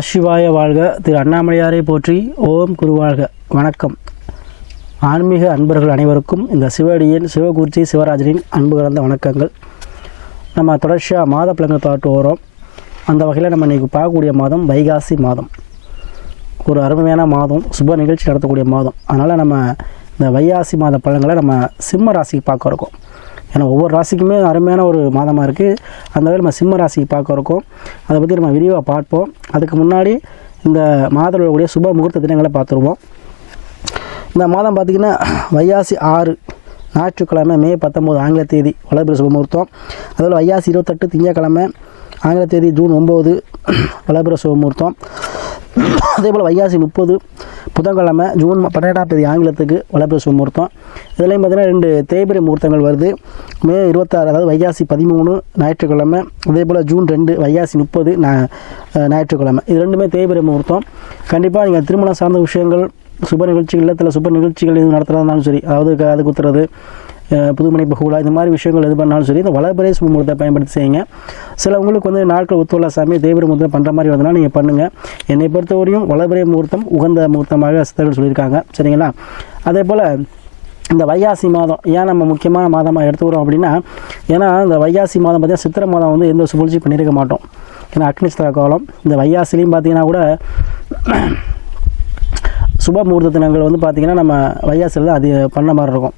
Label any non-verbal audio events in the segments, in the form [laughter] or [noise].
நமசிவாய வாழ்க திரு அண்ணாமலையாரை போற்றி ஓம் குருவாழ்க வணக்கம் ஆன்மீக அன்பர்கள் அனைவருக்கும் இந்த சிவடியின் சிவகுர்ஜி சிவராஜனின் அன்பு கலந்த வணக்கங்கள் நம்ம தொடர்ச்சியாக மாத பிள்ளைங்கள் பார்த்து வரோம் அந்த வகையில் நம்ம இன்றைக்கி பார்க்கக்கூடிய மாதம் வைகாசி மாதம் ஒரு அருமையான மாதம் சுப நிகழ்ச்சி நடத்தக்கூடிய மாதம் அதனால் நம்ம இந்த வைகாசி மாத பழங்களை நம்ம சிம்ம ராசிக்கு பார்க்க இருக்கோம் ஏன்னா ஒவ்வொரு ராசிக்குமே அருமையான ஒரு மாதமாக இருக்குது அந்த வகையில் நம்ம சிம்ம ராசிக்கு பார்க்க அதை பற்றி நம்ம விரிவாக பார்ப்போம் அதுக்கு முன்னாடி இந்த மாதத்தில் வரக்கூடிய சுப முகூர்த்த தினங்களை பார்த்துருவோம் இந்த மாதம் பார்த்திங்கன்னா வையாசி ஆறு ஞாயிற்றுக்கிழமை மே பத்தொம்போது ஆங்கில தேதி வளர்ப்பு சுப முகூர்த்தம் அதில் வையாசி இருபத்தெட்டு திங்கக்கிழமை ஆங்கில தேதி ஜூன் ஒம்பது வளர்பிற சுப முகூர்த்தம் அதேபோல் வையாசி முப்பது புதன்கிழமை ஜூன் பன்னெண்டாம் தேதி ஆங்கிலத்துக்கு வளப்பிரசு முகூர்த்தம் இதுலேயும் பார்த்திங்கன்னா ரெண்டு தேய்பிரை முகூர்த்தங்கள் வருது மே இருபத்தாறு அதாவது வைகாசி பதிமூணு ஞாயிற்றுக்கிழமை அதே போல் ஜூன் ரெண்டு வைகாசி முப்பது ஞாயிற்றுக்கிழமை இது ரெண்டுமே தேய்பிரை முகூர்த்தம் கண்டிப்பாக நீங்கள் திருமணம் சார்ந்த விஷயங்கள் சுப நிகழ்ச்சிகள் இல்லத்தில் சுப நிகழ்ச்சிகள் எதுவும் நடத்துகிறதா இருந்தாலும் சரி அதாவது அது குத்துறது புதுமனை பகுலா இந்த மாதிரி விஷயங்கள் எது பண்ணாலும் சரி இந்த வளர்பறை சுமூலத்தை பயன்படுத்தி செய்யுங்க சில உங்களுக்கு வந்து நாட்கள் ஒத்துள்ள சாமி தேவிர முகூர்த்தம் பண்ணுற மாதிரி வந்தனா நீங்கள் பண்ணுங்கள் என்னை பொறுத்தவரையும் வளர்பறை முகூர்த்தம் உகந்த முகூர்த்தமாக சித்தர்கள் சொல்லியிருக்காங்க சரிங்களா அதே போல் இந்த வைகாசி மாதம் ஏன் நம்ம முக்கியமான மாதமாக எடுத்துக்கிறோம் அப்படின்னா ஏன்னா இந்த வைகாசி மாதம் பார்த்திங்கன்னா சித்திரை மாதம் வந்து எந்த சுழற்சி பண்ணியிருக்க மாட்டோம் ஏன்னா அக்னிஸ்தர காலம் இந்த வைகாசிலையும் பார்த்திங்கன்னா கூட [clears throat] சுப முகூர்த்த தினங்கள் வந்து பார்த்திங்கன்னா நம்ம வைகாசியில் தான் அது பண்ண மாதிரி இருக்கும்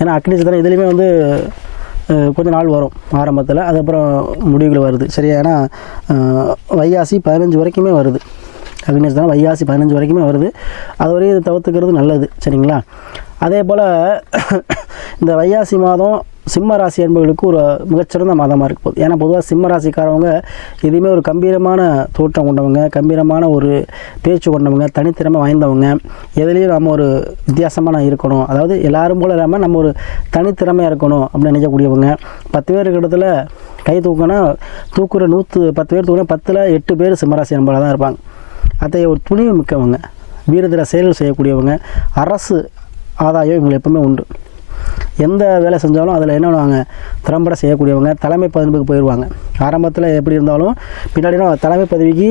ஏன்னா அக்னி சித்திரம் இதுலேயுமே வந்து கொஞ்சம் நாள் வரும் ஆரம்பத்தில் அதுக்கப்புறம் முடிவுகள் வருது சரியா ஏன்னா வைகாசி பதினஞ்சு வரைக்குமே வருது அக்னி சித்திரம் வைகாசி பதினஞ்சு வரைக்குமே வருது அது வரையும் இது தவிர்த்துக்கிறது நல்லது சரிங்களா அதே போல் இந்த வைகாசி மாதம் சிம்ம ராசி என்பவர்களுக்கு ஒரு மிகச்சிறந்த மாதமாக இருக்க போகுது ஏன்னா பொதுவாக சிம்ம ராசிக்காரவங்க எதுவுமே ஒரு கம்பீரமான தோற்றம் கொண்டவங்க கம்பீரமான ஒரு பேச்சு கொண்டவங்க தனித்திறமை வாய்ந்தவங்க எதுலேயும் நம்ம ஒரு வித்தியாசமாக நான் இருக்கணும் அதாவது எல்லாரும் போல இல்லாமல் நம்ம ஒரு தனித்திறமையாக இருக்கணும் அப்படின்னு நினைக்கக்கூடியவங்க பத்து பேர் இருக்கிற இடத்துல கை தூக்கினா தூக்குற நூற்று பத்து பேர் தூக்கினா பத்தில் எட்டு பேர் சிம்மராசி என்பதாக தான் இருப்பாங்க அத்தகைய ஒரு துணிவு மிக்கவங்க வீரதிர செயல்கள் செய்யக்கூடியவங்க அரசு ஆதாயம் இவங்களுக்கு எப்பவுமே உண்டு எந்த வேலை செஞ்சாலும் அதில் என்ன பண்ணுவாங்க திறம்பட செய்யக்கூடியவங்க தலைமை பதவிக்கு போயிடுவாங்க ஆரம்பத்தில் எப்படி இருந்தாலும் பின்னாடினா தலைமை பதவிக்கு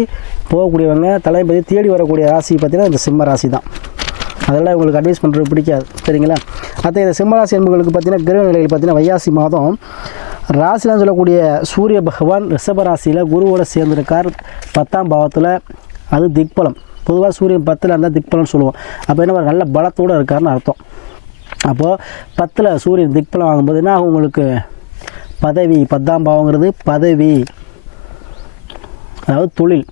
போகக்கூடியவங்க தலைமை பதவி தேடி வரக்கூடிய ராசி பார்த்திங்கன்னா இந்த சிம்ம ராசி தான் அதெல்லாம் உங்களுக்கு அட்வைஸ் பண்ணுறது பிடிக்காது சரிங்களா அத்தகைய இந்த ராசி என்பவர்களுக்கு பார்த்தீங்கன்னா கிரக நிலைகள் பார்த்தீங்கன்னா வையாசி மாதம் ராசிலாம் சொல்லக்கூடிய சூரிய பகவான் ரிஷப ராசியில் குருவோடு சேர்ந்திருக்கார் பத்தாம் பாவத்தில் அது திக்பலம் பொதுவாக சூரியன் பத்தில் இருந்தால் திக்பலம்னு சொல்லுவோம் அப்போ என்ன ஒரு நல்ல பலத்தோடு இருக்கார்னு அர்த்தம் அப்போது பத்தில் சூரியன் திக்பலம் ஆகும்போது என்ன ஆகும் உங்களுக்கு பதவி பத்தாம் பாவங்கிறது பதவி அதாவது தொழில்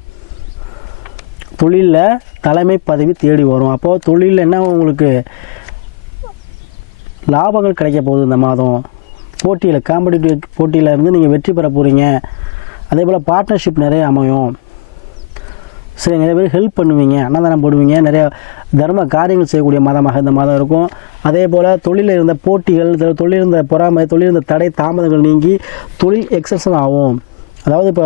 தொழிலில் தலைமை பதவி தேடி வரும் அப்போது தொழிலில் என்ன உங்களுக்கு லாபங்கள் கிடைக்க போகுது இந்த மாதம் போட்டியில் காம்படிட்டிவ் போட்டியில் இருந்து நீங்கள் வெற்றி பெற போகிறீங்க அதே போல் பார்ட்னர்ஷிப் நிறைய அமையும் சரி நிறைய பேர் ஹெல்ப் பண்ணுவீங்க அன்னதானம் போடுவீங்க நிறைய தர்ம காரியங்கள் செய்யக்கூடிய மதமாக இந்த மதம் இருக்கும் அதே போல் தொழிலில் இருந்த போட்டிகள் தொழில் இருந்த பொறாமை தொழில் இருந்த தடை தாமதங்கள் நீங்கி தொழில் எக்ஸசன் ஆகும் அதாவது இப்போ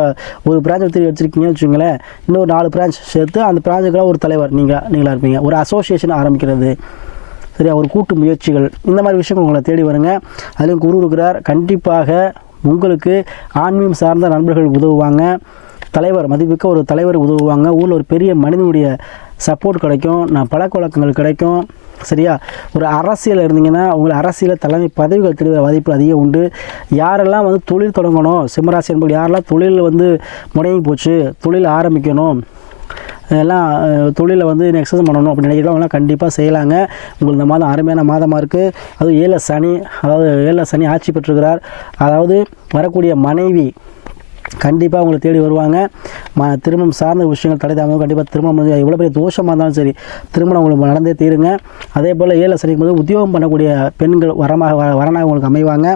ஒரு பிரான்ச் வச்சு வச்சுருக்கீங்கன்னு வச்சுங்களேன் இன்னொரு நாலு பிரான்ச் சேர்த்து அந்த பிரான்ச்சுக்கெல்லாம் ஒரு தலைவர் நீங்கள் நீங்களாக இருப்பீங்க ஒரு அசோசியேஷன் ஆரம்பிக்கிறது சரியா ஒரு கூட்டு முயற்சிகள் இந்த மாதிரி விஷயங்கள் உங்களை தேடி வருங்க அதுலேயும் குரு இருக்கிறார் கண்டிப்பாக உங்களுக்கு ஆன்மீகம் சார்ந்த நண்பர்கள் உதவுவாங்க தலைவர் மதிப்புக்க ஒரு தலைவர் உதவுவாங்க ஊரில் ஒரு பெரிய மனிதனுடைய சப்போர்ட் கிடைக்கும் நான் பழக்க வழக்கங்கள் கிடைக்கும் சரியா ஒரு அரசியல் இருந்தீங்கன்னா உங்களை அரசியலில் தலைமை பதவிகள் தெரிவித்த வாய்ப்பு அதிகம் உண்டு யாரெல்லாம் வந்து தொழில் தொடங்கணும் சிம்மராசி என்பது யாரெல்லாம் தொழில் வந்து முடங்கி போச்சு தொழில் ஆரம்பிக்கணும் எல்லாம் தொழிலை வந்து எக்ஸசைஸ் பண்ணணும் அப்படின்னு நினைக்கிறவங்களாம் கண்டிப்பாக செய்யலாங்க உங்களுக்கு இந்த மாதம் அருமையான மாதமாக இருக்குது அதுவும் ஏழை சனி அதாவது ஏழை சனி ஆட்சி பெற்றுக்கிறார் அதாவது வரக்கூடிய மனைவி கண்டிப்பாக அவங்களை தேடி வருவாங்க ம திருமணம் சார்ந்த விஷயங்கள் தடை தாமதம் கண்டிப்பாக திருமணம் முடிஞ்சு எவ்வளோ பெரிய தோஷமாக இருந்தாலும் சரி திருமணம் உங்களுக்கு நடந்தே தீருங்க அதே போல் ஏழில் சரிக்கும் போது உத்தியோகம் பண்ணக்கூடிய பெண்கள் வரமாக வர வரனாக உங்களுக்கு அமைவாங்க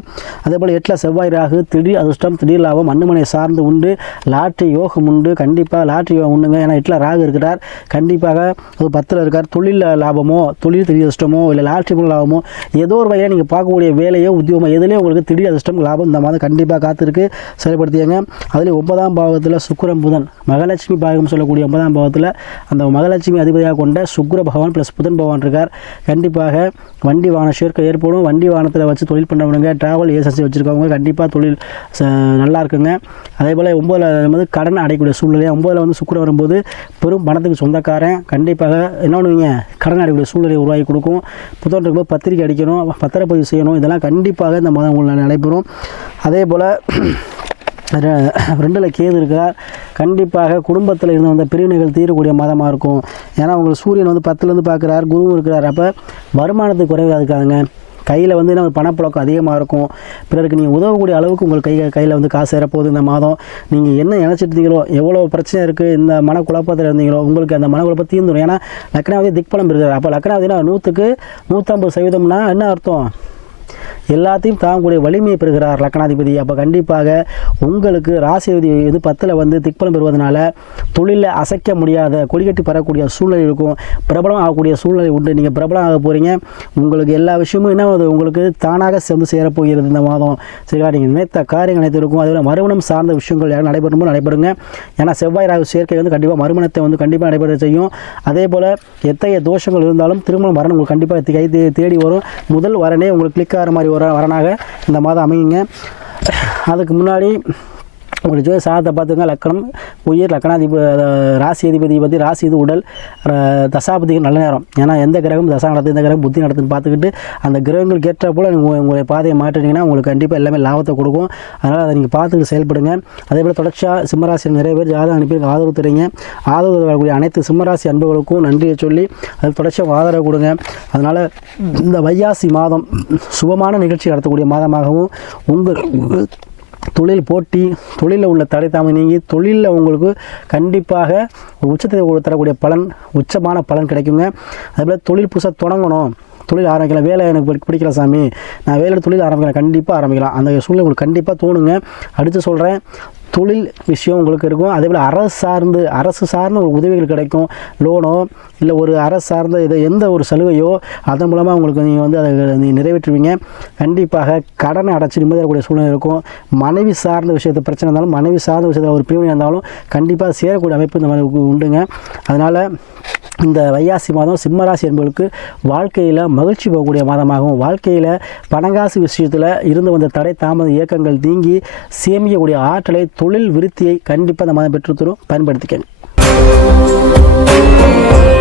அதே போல் எட்டில் செவ்வாய் ராகு திடீர் அதிர்ஷ்டம் திடீர் லாபம் அண்ணுமனை சார்ந்து உண்டு லாட்ரி யோகம் உண்டு கண்டிப்பாக லாட்ரி யோகம் உண்டுங்க ஏன்னா எட்டில் ராகு இருக்கிறார் கண்டிப்பாக ஒரு பத்தில் இருக்கார் தொழில் லாபமோ தொழில் திடீர் அதிர்ஷ்டமோ இல்லை லாட்ரி மூலம் லாபமோ ஏதோ ஒரு வகையில் நீங்கள் பார்க்கக்கூடிய வேலையோ உத்தியோகமோ எதுலேயும் உங்களுக்கு திடீர் அதிர்ஷ்டம் லாபம் இந்த மாதிரி கண்டிப்பாக காத்திருக்கு செயல்படுத்தியங்க அதில் ஒன்பதாம் பாவத்தில் சுக்கரம் புதன் மகாலட்சுமி பாகம் சொல்லக்கூடிய ஒன்பதாம் பாவத்தில் அந்த மகாலட்சுமி அதிபதியாக கொண்ட சுக்கர பகவான் ப்ளஸ் புதன் பகவான் இருக்கார் கண்டிப்பாக வண்டி வாகன சேர்க்கை ஏற்படும் வண்டி வாகனத்தில் வச்சு தொழில் பண்ணுறவங்க ட்ராவல் ஏஜென்சி வச்சுருக்கவங்க கண்டிப்பாக தொழில் நல்லா இருக்குங்க அதே போல் ஒம்பதில் வந்து கடன் அடையக்கூடிய சூழ்நிலை ஒம்பதில் வந்து சுக்கரம் வரும்போது பெரும் பணத்துக்கு சொந்தக்காரன் கண்டிப்பாக பண்ணுவீங்க கடன் அடையக்கூடிய சூழ்நிலையை உருவாக்கி கொடுக்கும் புதன் இருக்கும்போது பத்திரிக்கை அடிக்கணும் பத்திரப்பதிவு செய்யணும் இதெல்லாம் கண்டிப்பாக இந்த மதம் உங்களை நடைபெறும் அதே போல் ரெண்டில் கேது இருக்கா கண்டிப்பாக குடும்பத்தில் இருந்து வந்த பிரிவினைகள் தீரக்கூடிய மாதமாக இருக்கும் ஏன்னா உங்களுக்கு சூரியன் வந்து பத்துலேருந்து பார்க்குறாரு குருவும் இருக்கிறார் அப்போ வருமானத்துக்கு குறைவாக இருக்காதுங்க கையில் வந்து நம்ம பணப்புழக்கம் அதிகமாக இருக்கும் பிறருக்கு நீங்கள் உதவக்கூடிய அளவுக்கு உங்கள் கை கையில் வந்து காசு சேரப்போகுது இந்த மாதம் நீங்கள் என்ன நினச்சிருந்தீங்களோ எவ்வளோ பிரச்சனை இருக்குது இந்த மனக்குழப்பத்தில் இருந்தீங்களோ உங்களுக்கு அந்த மனக்குழப்பம் தீர்ந்துடும் ஏன்னா லக்னாவதி திக்பலம் இருக்கிறார் அப்போ லக்னாவதினா நூற்றுக்கு நூற்றம்பது சதவீதம்னா என்ன அர்த்தம் எல்லாத்தையும் தாங்கக்கூடிய வலிமையை பெறுகிறார் லக்கணாதிபதி அப்போ கண்டிப்பாக உங்களுக்கு ராசிபதி இது பத்தில் வந்து திக்பலம் பெறுவதனால தொழிலில் அசைக்க முடியாத கொடிகட்டி பெறக்கூடிய சூழ்நிலை இருக்கும் பிரபலம் ஆகக்கூடிய சூழ்நிலை உண்டு நீங்கள் பிரபலம் ஆக போகிறீங்க உங்களுக்கு எல்லா விஷயமும் என்ன உங்களுக்கு தானாக சேர்ந்து சேரப்போகிறது இந்த மாதம் சரிங்களா நீங்கள் நினைத்த காரியங்கள் அனைத்து இருக்கும் அதுவே மறுமணம் சார்ந்த விஷயங்கள் யாரும் நடைபெறுமோ நடைபெறுங்க ஏன்னா செவ்வாய் ராகு சேர்க்கை வந்து கண்டிப்பாக மறுமணத்தை வந்து கண்டிப்பாக நடைபெற செய்யும் அதே போல் எத்தகைய தோஷங்கள் இருந்தாலும் திருமணம் வரணும் உங்களுக்கு கண்டிப்பாக கை தேடி வரும் முதல் வரனே உங்களுக்கு கிளிக் ஆகிற மாதிரி வரும் வர வரனாக இந்த மாதம் அமையுங்க அதுக்கு முன்னாடி ஒரு ஜோதி சாதத்தை பார்த்துங்க லக்கணம் உயிர் லக்கணாதிப ராசி அதிபதியை பற்றி ராசி இது உடல் தசாபதிகள் நல்ல நேரம் ஏன்னா எந்த கிரகம் தசா நடத்து இந்த கிரகம் புத்தி நடத்துன்னு பார்த்துக்கிட்டு அந்த கிரகங்கள் ஏற்ற போல் நீங்கள் உங்களுடைய பாதையை மாட்டினீங்கன்னா உங்களுக்கு கண்டிப்பாக எல்லாமே லாபத்தை கொடுக்கும் அதனால் அதை நீங்கள் பார்த்துட்டு செயல்படுங்க அதே போல் தொடர்ச்சியாக சிம்மராசி நிறைய பேர் ஜாதகம் அனுப்பி ஆதரவு தருங்க ஆதரவு வரக்கூடிய அனைத்து சிம்மராசி அன்புகளுக்கும் நன்றியை சொல்லி அது தொடர்ச்சியாக ஆதரவு கொடுங்க அதனால் இந்த வையாசி மாதம் சுபமான நிகழ்ச்சி நடத்தக்கூடிய மாதமாகவும் உங்கள் தொழில் போட்டி தொழிலில் உள்ள தடை தாமதம் நீங்கி தொழிலில் உங்களுக்கு கண்டிப்பாக ஒரு உச்சத்தை தரக்கூடிய பலன் உச்சமான பலன் கிடைக்குங்க போல் தொழில் புதுசாக தொடங்கணும் தொழில் ஆரம்பிக்கலாம் வேலை எனக்கு பிடிக்கல சாமி நான் வேலை தொழில் ஆரம்பிக்கலாம் கண்டிப்பாக ஆரம்பிக்கலாம் அந்த சூழ்நிலை உங்களுக்கு கண்டிப்பாக தோணுங்க அடுத்து சொல்கிறேன் தொழில் விஷயம் உங்களுக்கு இருக்கும் அதே போல் அரசு சார்ந்து அரசு சார்ந்த ஒரு உதவிகள் கிடைக்கும் லோனோ இல்லை ஒரு அரசு சார்ந்த இதை எந்த ஒரு சலுகையோ அதன் மூலமாக உங்களுக்கு நீங்கள் வந்து அதை நீங்கள் நிறைவேற்றுவீங்க கண்டிப்பாக கடனை அடைச்சி நிம்மதியக்கூடிய சூழ்நிலை இருக்கும் மனைவி சார்ந்த விஷயத்தை பிரச்சனை இருந்தாலும் மனைவி சார்ந்த விஷயத்தில் ஒரு பிரிவினை இருந்தாலும் கண்டிப்பாக சேரக்கூடிய அமைப்பு இந்த மாதிரி உண்டுங்க அதனால் இந்த வையாசி மாதம் சிம்மராசி என்பவர்களுக்கு வாழ்க்கையில் மகிழ்ச்சி போகக்கூடிய மாதமாகவும் வாழ்க்கையில் பணங்காசு விஷயத்தில் இருந்து வந்த தடை தாமத இயக்கங்கள் நீங்கி சேமிக்கக்கூடிய ஆற்றலை தொழில் விருத்தியை கண்டிப்பாக இந்த மாதம் பெற்றுத்தரும் பயன்படுத்திக்கங்க